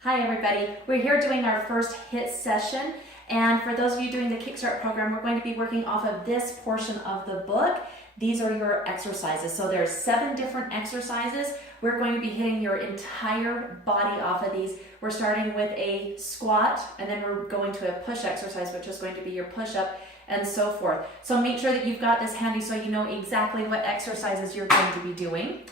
Hi everybody, we're here doing our first HIT session, and for those of you doing the Kickstart program, we're going to be working off of this portion of the book. These are your exercises. So there's 7 different exercises. We're going to be hitting your entire body off of these. We're starting with a squat, and then we're going to a push exercise, which is going to be your push-up, and so forth. So make sure that you've got this handy so you know exactly what exercises you're going to be doing.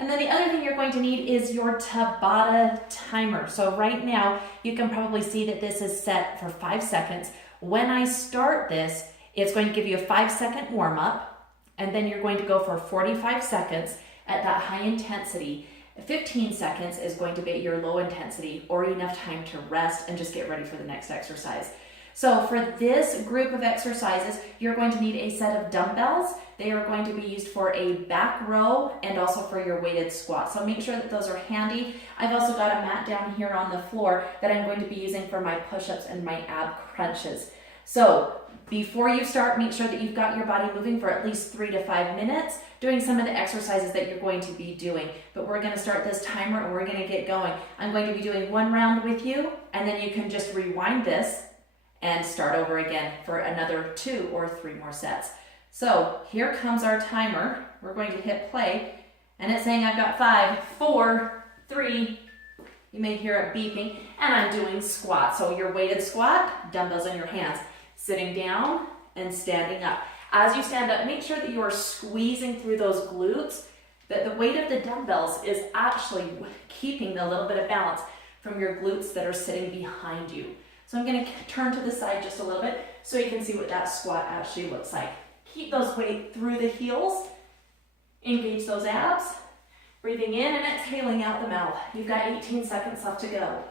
And then the other thing you're going to need is your Tabata timer. So right now, you can probably see that this is set for 5 seconds. When I start this, it's going to give you a 5-second warm-up, and then you're going to go for 45 seconds at that high intensity. 15 seconds is going to be at your low intensity, or enough time to rest and just get ready for the next exercise. So for this group of exercises, you're going to need a set of dumbbells. They are going to be used for a back row and also for your weighted squat. So make sure that those are handy. I've also got a mat down here on the floor that I'm going to be using for my push-ups and my ab crunches. So before you start, make sure that you've got your body moving for at least 3 to 5 minutes, doing some of the exercises that you're going to be doing. But we're going to start this timer and we're going to get going. I'm going to be doing 1 round with you, and then you can just rewind this and start over again for another 2 or 3 more sets. So here comes our timer. We're going to hit play, and it's saying I've got 5, 4, 3, you may hear it beeping, and I'm doing squat. So your weighted squat, dumbbells in your hands, sitting down and standing up. As you stand up, make sure that you are squeezing through those glutes, that the weight of the dumbbells is actually keeping a little bit of balance from your glutes that are sitting behind you. So I'm going to turn to the side just a little bit so you can see what that squat actually looks like. Keep those weight through the heels. Engage those abs. Breathing in and exhaling out the mouth. You've got 18 seconds left to go.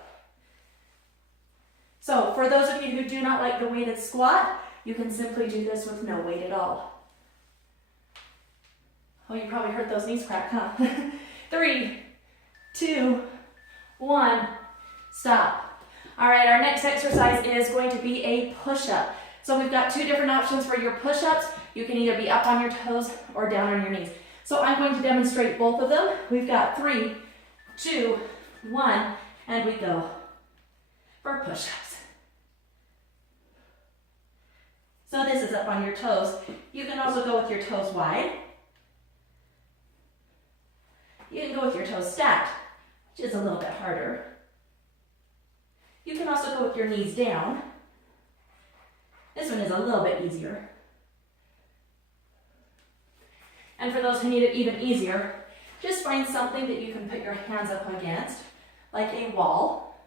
So for those of you who do not like the weighted squat, you can simply do this with no weight at all. Oh, you probably heard those knees crack, huh? 3, 2, 1, stop. All right, our next exercise is going to be a push-up. So we've got 2 different options for your push-ups. You can either be up on your toes or down on your knees. So I'm going to demonstrate both of them. We've got 3, 2, 1, and we go for push-ups. So this is up on your toes. You can also go with your toes wide. You can go with your toes stacked, which is a little bit harder. You can also go with your knees down. This one is a little bit easier. And for those who need it even easier, just find something that you can put your hands up against, like a wall,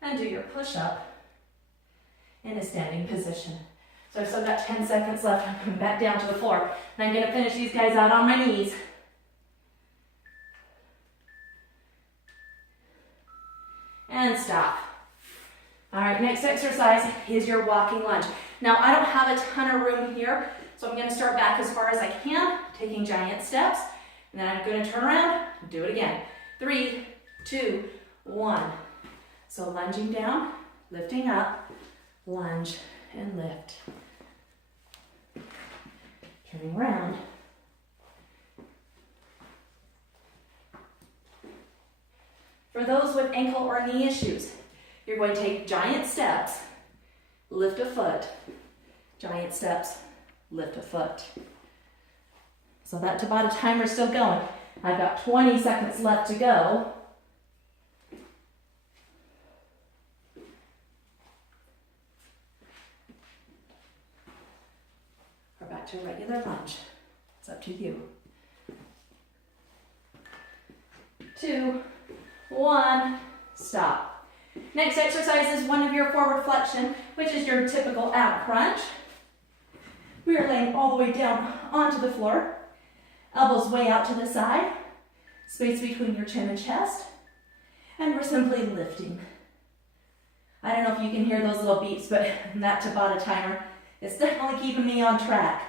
and do your push-up in a standing position. So I've still got 10 seconds left. I'm coming back down to the floor, and I'm going to finish these guys out on my knees. And stop. All right, next exercise is your walking lunge. Now, I don't have a ton of room here, so I'm going to start back as far as I can, taking giant steps, and then I'm going to turn around and do it again. 3, 2, 1. So lunging down, lifting up, lunge, and lift. Turning around. For those with ankle or knee issues, you're going to take giant steps, lift a foot, giant steps, lift a foot. So that Tabata timer is still going. I've got 20 seconds left to go. Or back to a regular lunge. It's up to you. 2, 1, stop. Next exercise is one of your forward flexion, which is your typical ab crunch. We are laying all the way down onto the floor, elbows way out to the side, space between your chin and chest, and we're simply lifting. I don't know if you can hear those little beeps, but that Tabata timer is definitely keeping me on track.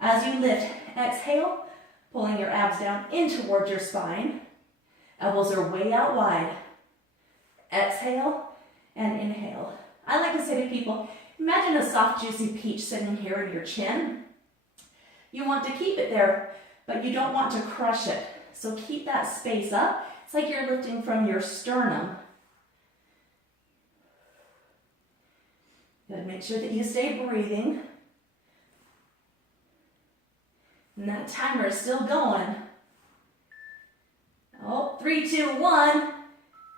As you lift, exhale, pulling your abs down in towards your spine. Elbows are way out wide. Exhale and inhale. I like to say to people, imagine a soft, juicy peach sitting here in your chin. You want to keep it there, but you don't want to crush it. So keep that space up. It's It's like you're lifting from your sternum. You gotta make sure that you stay breathing. And that timer is still going. Oh, 3, 2, 1,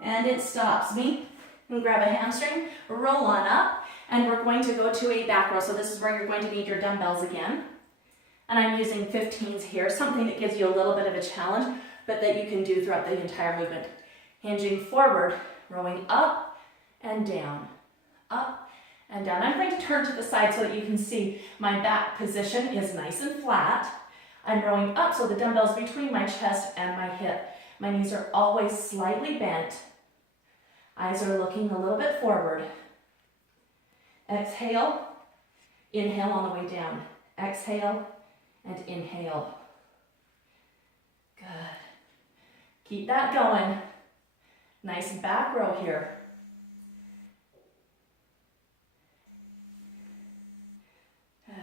and it stops me. And grab a hamstring, roll on up, and we're going to go to a back row. So this is where you're going to need your dumbbells again. And I'm using 15s here, something that gives you a little bit of a challenge, but that you can do throughout the entire movement. Hinging forward, rowing up and down, up and down. I'm going to turn to the side so that you can see my back position is nice and flat. I'm rowing up so the dumbbell's between my chest and my hip. My knees are always slightly bent. Eyes are looking a little bit forward. Exhale, inhale on the way down. Exhale and inhale. Good. Keep that going. Nice back row here. Good.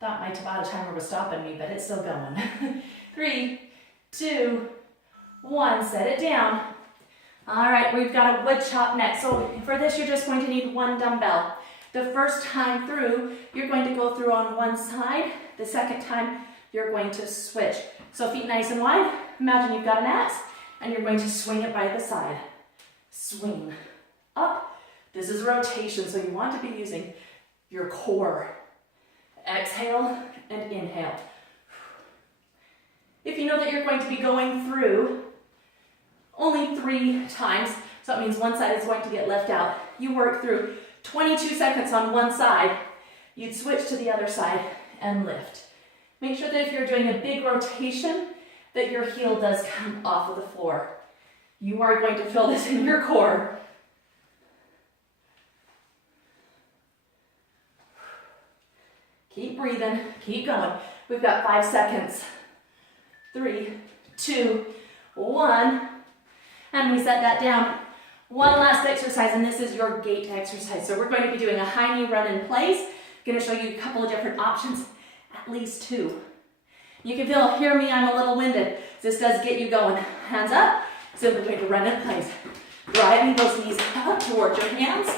Thought my Tabata timer was stopping me, but it's still going. 3, 2, 1, set it down. All right, we've got a wood chop next. So for this, you're just going to need one dumbbell. The first time through, you're going to go through on one side. The second time, you're going to switch. So feet nice and wide. Imagine you've got an axe, and you're going to swing it by the side. Swing up. This is rotation, so you want to be using your core. Exhale and inhale. If you know that you're going to be going through only 3 times, so that means one side is going to get left out. You work through 22 seconds on one side, you'd switch to the other side and lift. Make sure that if you're doing a big rotation, that your heel does come off of the floor. You are going to feel this in your core. Keep breathing, keep going. We've got 5 seconds. 3, 2, 1. And we set that down. One last exercise, and this is your gait exercise. So we're going to be doing a high knee run in place. I'm going to show you a couple of different options, at least 2. You can hear me, I'm a little winded. This does get you going. Hands up, simply going to run in place. Driving those knees up towards your hands.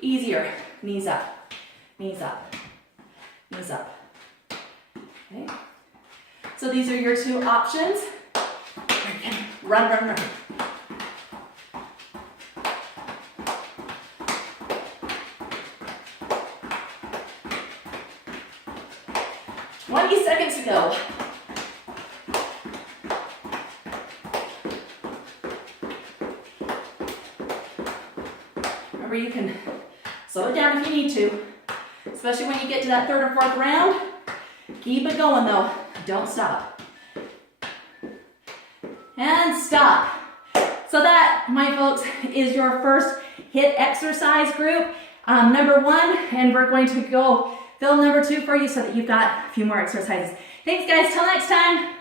Easier, knees up, knees up, knees up. Okay. So these are your 2 options. Run, run, run. Seconds to go. Remember, you can slow it down if you need to, especially when you get to that 3rd or 4th round. Keep it going though. Don't stop. And stop. So that, my folks, is your first HIIT exercise group. Number 1, and we're going to go film number 2 for you so that you've got a few more exercises. Thanks guys, till next time.